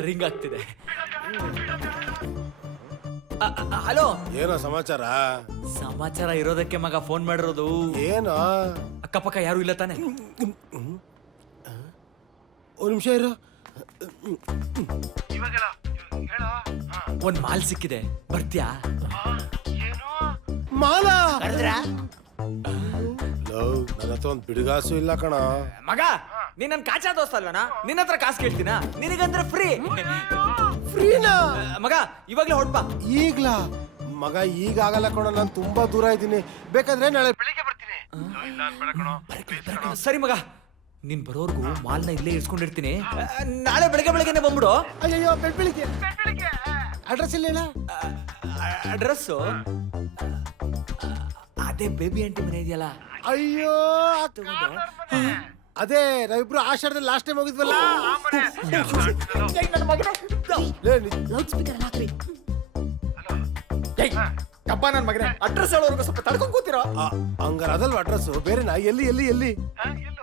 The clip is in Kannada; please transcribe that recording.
ರಿಂಗ್ ಆಗ್ತಿದೆ. ಅ, ಅ, ಅ, ಹಲೋ. ಏನೋ ಸಮಾಚಾರ? ಸಮಾಚಾರ ಇರೋದಕ್ಕೆ ಮಗ ಫೋನ್ ಮಾಡಿರೋದು. ಏನೋ? ಅಕ್ಕಪಕ್ಕ ಯಾರು ಇಲ್ಲ ತಾನೆ. ಒಂದ್ ನಿಮಿಷ ಇರೋ. ಒಂದ್ ಮಾಲ್ ಸಿಕ್ಕಿದೆ. ಬರ್ತ್ಯಾ? ಮಾಲ? ನನ್ನ ಹತ್ರ ಒಂದ್ ಬಿಡುಗಾಸು ಇಲ್ಲ ಕಣ. ಮಗ ನೀನ್ ನನ್ ಕಾಚಾ ದೋಸ್ತ ಅಲ್ವನಾ? ನಿನ್ನ ಹತ್ರ ಕಾಸು ಕೇಳ್ತೀನ? ನಿನಗಂದ್ರೆ ಫ್ರೀ ಫ್ರೀನಾ ಮಗ ಇವಾಗ್ಲೇ ಹೊಡ್ಬಾ ಈಗ್ಲಾ? ಮಗ ಈಗ ಆಗಲ್ಲ ಕಣ ನಾನು ತುಂಬಾ ದೂರ ಇದ್ದೀನಿ. ಬೇಕಾದ್ರೆ ನಾಳೆ ಬೆಳಿಗ್ಗೆ ಬರ್ತೀನಿ. ಸರಿ ಮಗ ನೀನ್ ಬರೋರ್ಗು ಮಾಲ್ನ ಇಲ್ಲೇ ಇರ್ಸ್ಕೊಂಡಿರ್ತೀನಿ. ನಾಳೆ ಬೆಳಗ್ಗೆ ಬೆಳಗ್ಗೆನೆ ಬಂದ್ಬಿಡು. ಅಯ್ಯೋ ಬೆಳ್ ಬೆಳಿಗ್ಗೆ ಅಡ್ರೆಸ್ ಇಲ್ಲ ಹೇಳ ಅಡ್ರೆಸ್ಸು? ಅದೇ ಬೇಬಿ ಆಂಟಿ ಮನೆ ಇದೆಯಲ್ಲ. ಅಯ್ಯೋ ಅದೇ ನಾವಿಬ್ರು ಆಷಾಢದಲ್ಲಿ ಲಾಸ್ಟ್ ಟೈಮ್ ಹೋಗಿದ್ವಲ್ಲ? ಲೌಡ್ ಸ್ಪೀಕರ್ ಹಾಕ್ರಿ. ಮಗನೇ ಅಡ್ರೆಸ್ ಹೇಳೋರ್ಗು ಸ್ವಲ್ಪ ತಡ್ಕೊಂಡ್ ಕೂತಿರೋ. ಹಂಗಾರ ಹಂಗಾರೆ ಅದಲ್ವಾ ಅಡ್ರೆಸ್ ಬೇರೆನಾ ಎಲ್ಲಿ ಎಲ್ಲಿ ಎಲ್ಲಿ?